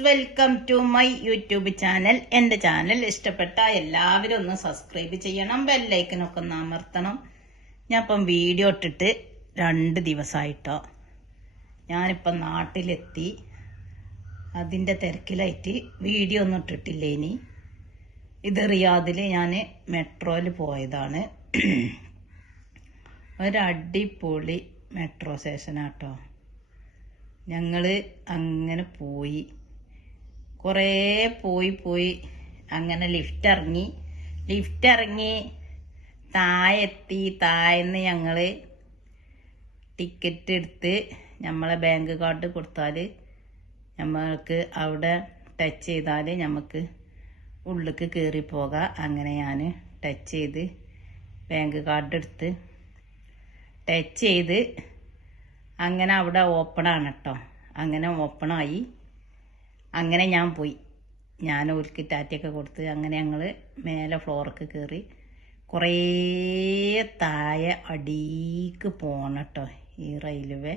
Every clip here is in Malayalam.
Welcome to my YouTube channel. എൻ്റെ ചാനൽ ഇഷ്ടപ്പെട്ട എല്ലാവരും ഒന്ന് സബ്സ്ക്രൈബ് ചെയ്യണം, ബെല്ലൈക്കനൊക്കെ ഒന്ന് അമർത്തണം. ഞാൻ ഇപ്പം വീഡിയോ ഇട്ടിട്ട് 2 ദിവസമായിട്ടോ. ഞാനിപ്പം നാട്ടിലെത്തി, അതിൻ്റെ തിരക്കിലായിട്ട് വീഡിയോ ഒന്നും ഇട്ടിട്ടില്ല. ഇത് റിയാദിൽ ഞാൻ മെട്രോയിൽ പോയതാണ്. ഒരടിപൊളി മെട്രോ സ്റ്റേഷനാട്ടോ. ഞങ്ങൾ അങ്ങനെ പോയി, കുറേ പോയി അങ്ങനെ ലിഫ്റ്റ് ഇറങ്ങി താഴെത്തി. താഴെന്ന് ഞങ്ങൾ ടിക്കറ്റ് എടുത്ത് നമ്മളെ ബാങ്ക് കാർഡ് കൊടുത്താൽ നമ്മൾക്ക് അവിടെ ടച്ച് ചെയ്താൽ നമുക്ക് ഉള്ളിലേക്ക് കയറി പോകാം. അങ്ങനെ ഞാൻ ടച്ച് ചെയ്ത് ബാങ്ക് കാർഡ് എടുത്ത് ടച്ച് ചെയ്ത് അങ്ങനെ അവിടെ ഓപ്പണാണ് കേട്ടോ. അങ്ങനെ ഓപ്പണായി. അങ്ങനെ ഞാൻ പോയി, ഞാൻ ഓൽക്ക് ടാറ്റയൊക്കെ കൊടുത്ത് അങ്ങനെ ഞങ്ങൾ മേലെ ഫ്ലോർക്ക് കയറി. കുറേ താഴെ അടിക്ക് പോകണം കേട്ടോ ഈ റെയിൽവേ.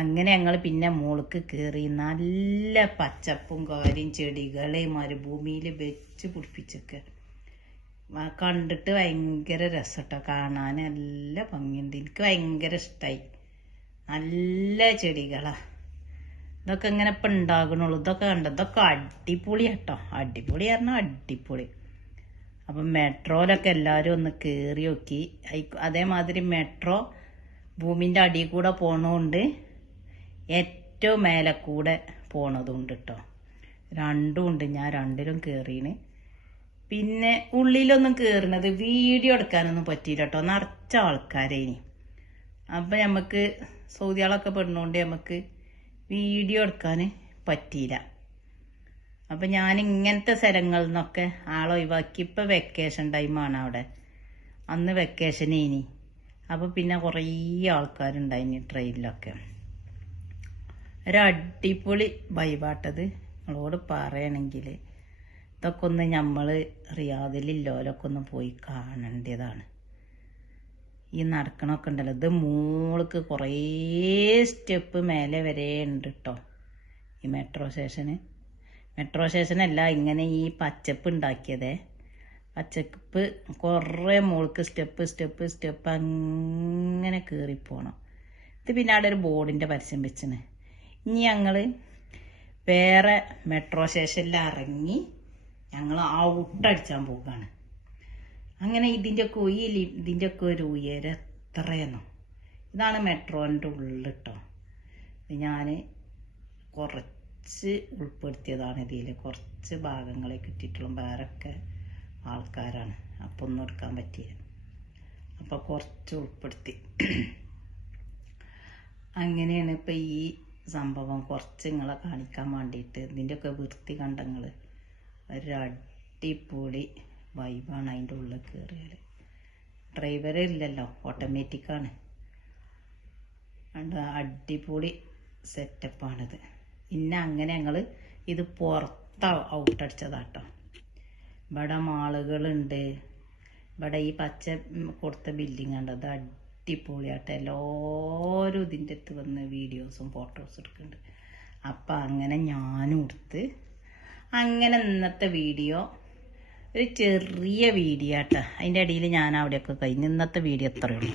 അങ്ങനെ ഞങ്ങൾ പിന്നെ മുകൾക്ക് കയറി. നല്ല പച്ചപ്പും കാര്യം, ചെടികളെ മരുഭൂമിയിൽ വെച്ച് പിടിപ്പിച്ചൊക്കെ കണ്ടിട്ട് ഭയങ്കര രസം കേട്ടോ. കാണാൻ നല്ല ഭംഗിയുണ്ട്, എനിക്ക് ഭയങ്കര ഇഷ്ടമായി. നല്ല ചെടികളാ ഇതൊക്കെ ഇങ്ങനെ ഇപ്പം ഉണ്ടാകണുള്ളൂ. ഇതൊക്കെ കണ്ടോ, ഇതൊക്കെ അടിപൊളി കേട്ടോ. അടിപൊളി പറഞ്ഞാൽ അടിപൊളി. അപ്പം മെട്രോയിലൊക്കെ എല്ലാവരും ഒന്ന് കയറി നോക്കി. അതേമാതിരി മെട്രോ ഭൂമിൻ്റെ അടിയിൽ കൂടെ പോണതുകൊണ്ട് ഏറ്റവും മേലെ കൂടെ പോണതുണ്ട് കേട്ടോ. രണ്ടും ഉണ്ട്. ഞാൻ രണ്ടിലും കയറീന്. പിന്നെ ഉള്ളിലൊന്നും കയറുന്നത് വീഡിയോ എടുക്കാനൊന്നും പറ്റിയില്ല കേട്ടോ, നിറച്ച ആൾക്കാരേനി. അപ്പം നമുക്ക് സൗദികളൊക്കെ പെടുന്നതുകൊണ്ട് നമുക്ക് വീഡിയോ എടുക്കാൻ പറ്റിയില്ല. അപ്പം ഞാൻ ഇങ്ങനത്തെ സ്ഥലങ്ങളിൽ നിന്നൊക്കെ ആളെ ഒഴിവാക്കി. ഇപ്പം വെക്കേഷൻ ടൈമാണ് അവിടെ, അന്ന് വെക്കേഷനേനി. അപ്പം പിന്നെ കുറേ ആൾക്കാരുണ്ടായിനി ട്രെയിനിലൊക്കെ. ഒരടിപൊളി വൈബാട്ടത്. നിങ്ങളോട് പറയണമെങ്കിൽ ഇതൊക്കെ ഒന്ന് നമ്മൾ റിയാദിലില്ലോലൊക്കെ ഒന്ന് പോയി കാണേണ്ടതാണ്. ഈ നടക്കണമൊക്കെ ഉണ്ടല്ലോ, ഇത് മോൾക്ക് കുറേ സ്റ്റെപ്പ് മേലെ വരെ ഉണ്ട് കേട്ടോ ഈ മെട്രോ സ്റ്റേഷനല്ല, ഇങ്ങനെ ഈ പച്ചപ്പ് ഉണ്ടാക്കിയതേ. പച്ചപ്പ് കുറേ മോൾക്ക് സ്റ്റെപ്പ് അങ്ങനെ കയറിപ്പോണം. ഇത് പിന്നെ അവിടെ ഒരു ബോർഡിൻ്റെ പരസ്യം വെച്ചിന്. ഇനി ഞങ്ങൾ വേറെ മെട്രോ സ്റ്റേഷനിൽ ഇറങ്ങി ഞങ്ങൾ ഔട്ടടിച്ചാൻ പോവുകയാണ്. അങ്ങനെ ഇതിൻ്റെയൊക്കെ ഒരു ഉയരം എത്രയെന്നോ. ഇതാണ് മെട്രോൻ്റെ ഉള്ളിൽ കേട്ടോ. ഞാൻ കുറച്ച് ഉൾപ്പെടുത്തിയതാണ് ഇതിൽ. കുറച്ച് ഭാഗങ്ങളെ കിട്ടിയിട്ടുള്ളൂ, വേറൊക്കെ ആൾക്കാരാണ് അപ്പം ഒന്നും എടുക്കാൻ പറ്റിയത്. അപ്പോൾ കുറച്ച് ഉൾപ്പെടുത്തി. അങ്ങനെയാണ് ഇപ്പം ഈ സംഭവം കുറച്ച് നിങ്ങളെ കാണിക്കാൻ വേണ്ടിയിട്ട്. ഇതിൻ്റെയൊക്കെ വൃത്തി കണ്ടങ്ങൾ ഒരു അടിപൊളി വൈബാണ് അതിൻ്റെ ഉള്ളിൽ കയറിയാൽ. ഡ്രൈവർ ഇല്ലല്ലോ, ഓട്ടോമാറ്റിക്കാണ്. അടിപൊളി സെറ്റപ്പാണിത്. പിന്നെ അങ്ങനെ ഞങ്ങൾ ഇത് ഔട്ടടിച്ചതാട്ടോ. ഇവിടെ മാളുകളുണ്ട്. ഇവിടെ ഈ പച്ച കൊടുത്ത ബിൽഡിംഗ് ഉണ്ട്, അത് അടിപൊളിയാട്ടോ. എല്ലാവരും ഇതിൻ്റെ അടുത്ത് വന്ന് വീഡിയോസും ഫോട്ടോസും എടുക്കുന്നുണ്ട്. അപ്പം അങ്ങനെ ഞാനും എടുത്ത്. അങ്ങനെ ഇന്നത്തെ വീഡിയോ ഒരു ചെറിയ വീഡിയോ ആട്ടോ. അതിൻ്റെ ഇടയിൽ ഞാൻ അവിടെയൊക്കെ കഴിഞ്ഞ് ഇന്നത്തെ വീഡിയോ എത്രയുള്ളൂ.